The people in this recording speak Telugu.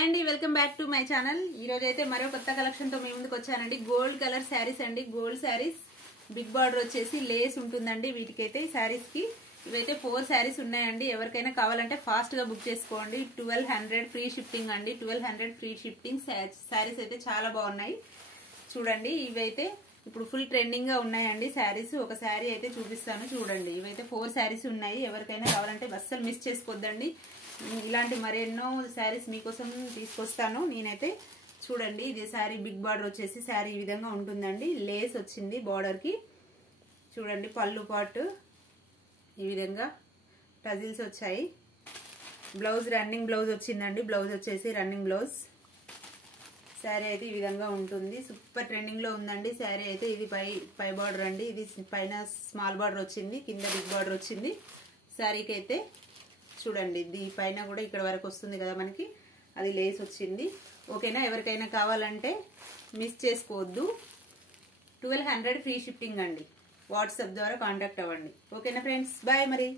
హాయ్ అండి, welcome back to my channel. ఈ రోజు అయితే మరో కొత్త కలెక్షన్ తో మీ ముందుకు వచ్చానండి. గోల్డ్ కలర్ శారీస్ అండి. గోల్డ్ శారీస్ బిగ్ బార్డర్ వచ్చేసి లేస్ ఉంటుందండి. వీటికైతే శారీస్ కి ఇవైతే 4 శారీస్ ఉన్నాయండి. ఎవరికైనా కావాలంటే ఫాస్ట్ గా బుక్ చేసుకోండి. 1200 ఫ్రీ షిప్పింగ్ అండి. 1200 ఫ్రీ షిప్పింగ్. శారీస్ అయితే చాలా బాగున్నాయి చూడండి. ఇవైతే ఇప్పుడు ఫుల్ ట్రెండింగ్ గా ఉన్నాయండి శారీస్. ఒక శారీ అయితే చూపిస్తాను చూడండి. ఇవైతే 4 శారీస్ ఉన్నాయి. ఎవరికైనా కావాలంటే అస్సలు మిస్ చేసుకోవద్దండి. ఇలాంటి మరెన్నో శారీస్ మీకోసం తీసుకొస్తాను నేనైతే. చూడండి, ఇది శారీ బిగ్ బార్డర్ వచ్చేసి శారీ ఈ విధంగా ఉంటుందండి. లేస్ వచ్చింది బార్డర్ కి. చూడండి, పళ్ళు పాటు ఈ విధంగా టజిల్స్ వచ్చాయి. బ్లౌజ్ రన్నింగ్ బ్లౌజ్ వచ్చిందండి. బ్లౌజ్ వచ్చేసి రన్నింగ్ బ్లౌజ్. శారీ అయితే ఈ విధంగా ఉంటుంది. సూపర్ ట్రెండింగ్ లో ఉందండి శారీ అయితే. ఇది పై బార్డర్ అండి. ఇది పైన స్మాల్ బార్డర్ వచ్చింది, కింద బిగ్ బార్డర్ వచ్చింది శారీకి అయితే. చూడండి, ఇది పైన కూడా ఇక్కడ వరకు వస్తుంది కదా మనకి, అది లేస్ వచ్చింది. ఓకేనా, ఎవరికైనా కావాలంటే మిస్ చేసుకోవద్దు. 1200 ఫ్రీ షిప్పింగ్ అండి. వాట్సాప్ ద్వారా కాంటాక్ట్ అవ్వండి. ఓకేనా ఫ్రెండ్స్, బాయ్ మరి.